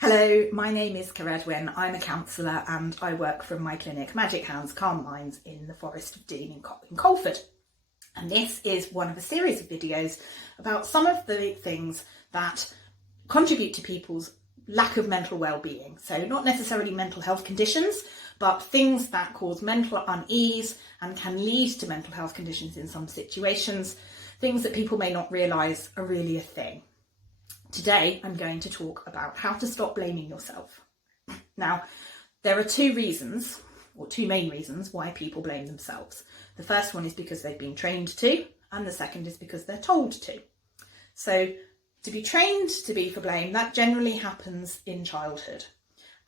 Hello, my name is Caredwin. I'm a counsellor and I work from my clinic Magic Hands Calm Minds in the Forest of Dean in Colford. And this is one of a series of videos about some of the things that contribute to people's lack of mental well-being. So not necessarily mental health conditions, but things that cause mental unease and can lead to mental health conditions in some situations, things that people may not realise are really a thing. Today, I'm going to talk about how to stop blaming yourself. Now, there are two main reasons why people blame themselves. The first one is because they've been trained to, and the second is because they're told to. So, to be trained to be for blame, that generally happens in childhood.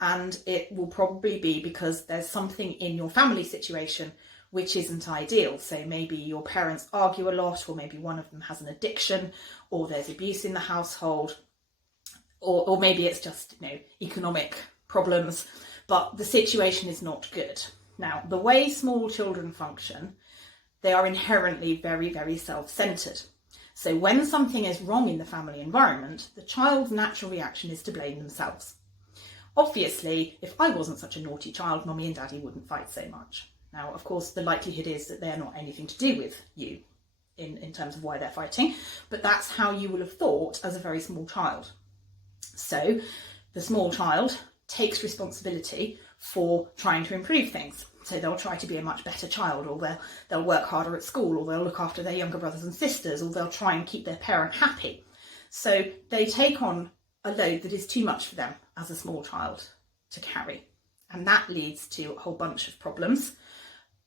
And it will probably be because there's something in your family situation which isn't ideal. So maybe your parents argue a lot, or maybe one of them has an addiction, or there's abuse in the household, or maybe it's just, economic problems, but the situation is not good. Now, the way small children function, they are inherently very, very self-centered. So when something is wrong in the family environment, the child's natural reaction is to blame themselves. Obviously, if I wasn't such a naughty child, Mummy and Daddy wouldn't fight so much. Now, of course, the likelihood is that they're not anything to do with you in terms of why they're fighting, but that's how you will have thought as a very small child. So the small child takes responsibility for trying to improve things. So they'll try to be a much better child, or they'll work harder at school, or they'll look after their younger brothers and sisters, or they'll try and keep their parent happy. So they take on a load that is too much for them as a small child to carry. And that leads to a whole bunch of problems.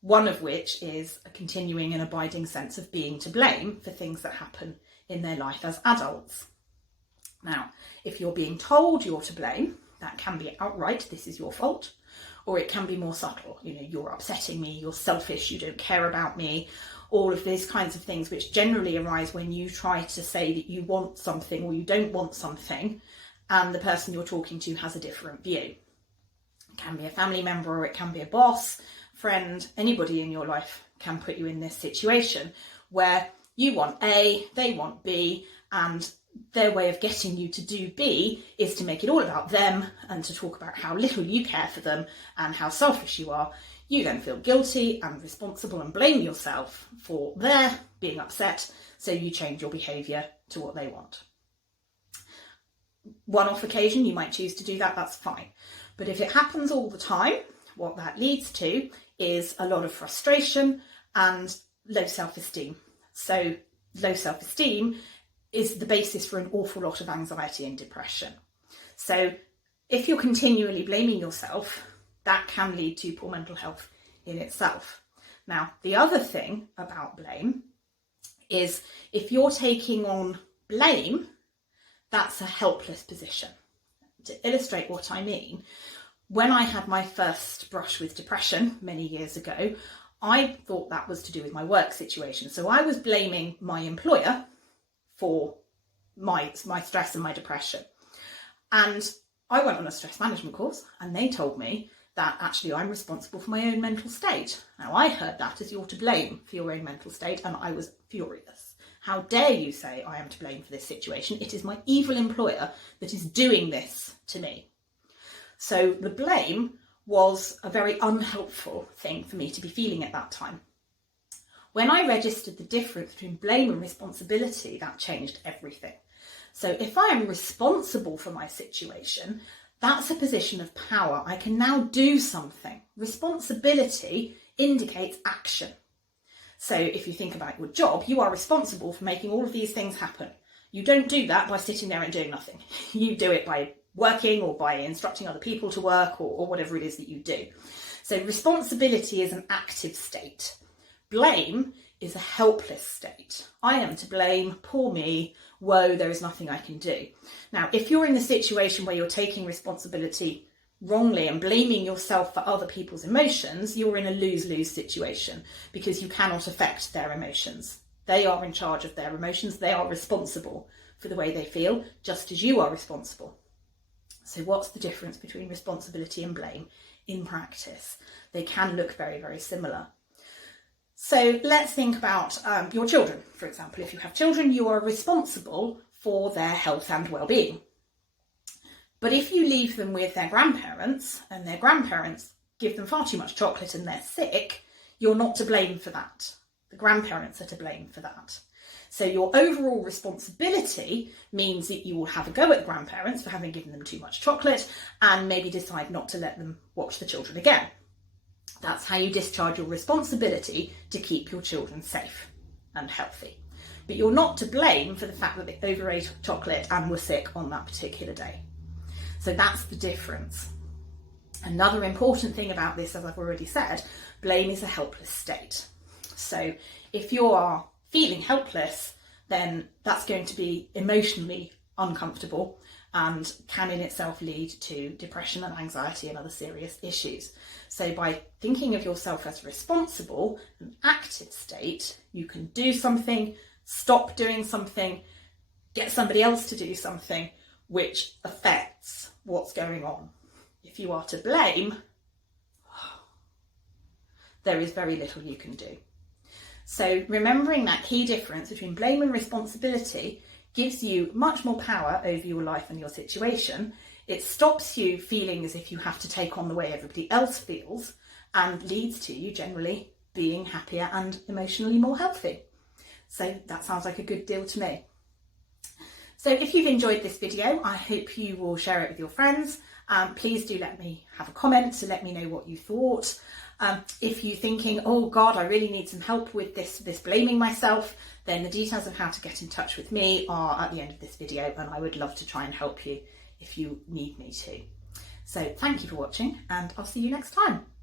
One of which is a continuing and abiding sense of being to blame for things that happen in their life as adults. Now, if you're being told you're to blame, that can be outright, this is your fault, or it can be more subtle. You're upsetting me, you're selfish, you don't care about me, all of these kinds of things which generally arise when you try to say that you want something or you don't want something, and the person you're talking to has a different view. It can be a family member, or it can be a boss, friend, anybody in your life can put you in this situation where you want A, they want B, and their way of getting you to do B is to make it all about them and to talk about how little you care for them and how selfish you are. You then feel guilty and responsible and blame yourself for their being upset, so you change your behaviour to what they want. One-off occasion, you might choose to do that, that's fine. But if it happens all the time, what that leads to is a lot of frustration and low self-esteem. So low self-esteem is the basis for an awful lot of anxiety and depression. So if you're continually blaming yourself, that can lead to poor mental health in itself. Now, the other thing about blame is if you're taking on blame, that's a helpless position. To illustrate what I mean, when I had my first brush with depression many years ago, I thought that was to do with my work situation. So I was blaming my employer for my stress and my depression. And I went on a stress management course and they told me that actually I'm responsible for my own mental state. Now I heard that as you're to blame for your own mental state, and I was furious. How dare you say I am to blame for this situation? It is my evil employer that is doing this to me. So the blame was a very unhelpful thing for me to be feeling at that time. When I registered the difference between blame and responsibility, that changed everything. So if I am responsible for my situation, that's a position of power. I can now do something. Responsibility indicates action. So if you think about your job, you are responsible for making all of these things happen. You don't do that by sitting there and doing nothing. You do it by working or by instructing other people to work, or whatever it is that you do. So responsibility is an active state. Blame is a helpless state. I am to blame, poor me, woe, there is nothing I can do. Now, if you're in the situation where you're taking responsibility wrongly and blaming yourself for other people's emotions, you're in a lose-lose situation because you cannot affect their emotions. They are in charge of their emotions. They are responsible for the way they feel, just as you are responsible. So what's the difference between responsibility and blame in practice? They can look very, very similar. So let's think about your children, for example. If you have children, you are responsible for their health and well-being. But if you leave them with their grandparents and their grandparents give them far too much chocolate and they're sick, you're not to blame for that. The grandparents are to blame for that. So your overall responsibility means that you will have a go at the grandparents for having given them too much chocolate and maybe decide not to let them watch the children again. That's how you discharge your responsibility to keep your children safe and healthy. But you're not to blame for the fact that they overate chocolate and were sick on that particular day. So that's the difference. Another important thing about this, as I've already said, blame is a helpless state. So if you are feeling helpless, then that's going to be emotionally uncomfortable and can in itself lead to depression and anxiety and other serious issues. So by thinking of yourself as responsible, an active state, you can do something, stop doing something, get somebody else to do something which affects what's going on. If you are to blame, there is very little you can do. So remembering that key difference between blame and responsibility gives you much more power over your life and your situation. It stops you feeling as if you have to take on the way everybody else feels and leads to you generally being happier and emotionally more healthy. So that sounds like a good deal to me. So if you've enjoyed this video, I hope you will share it with your friends. Please do let me have a comment to let me know what you thought. If you're thinking, oh God, I really need some help with this blaming myself, then the details of how to get in touch with me are at the end of this video, and I would love to try and help you if you need me to. So thank you for watching, and I'll see you next time.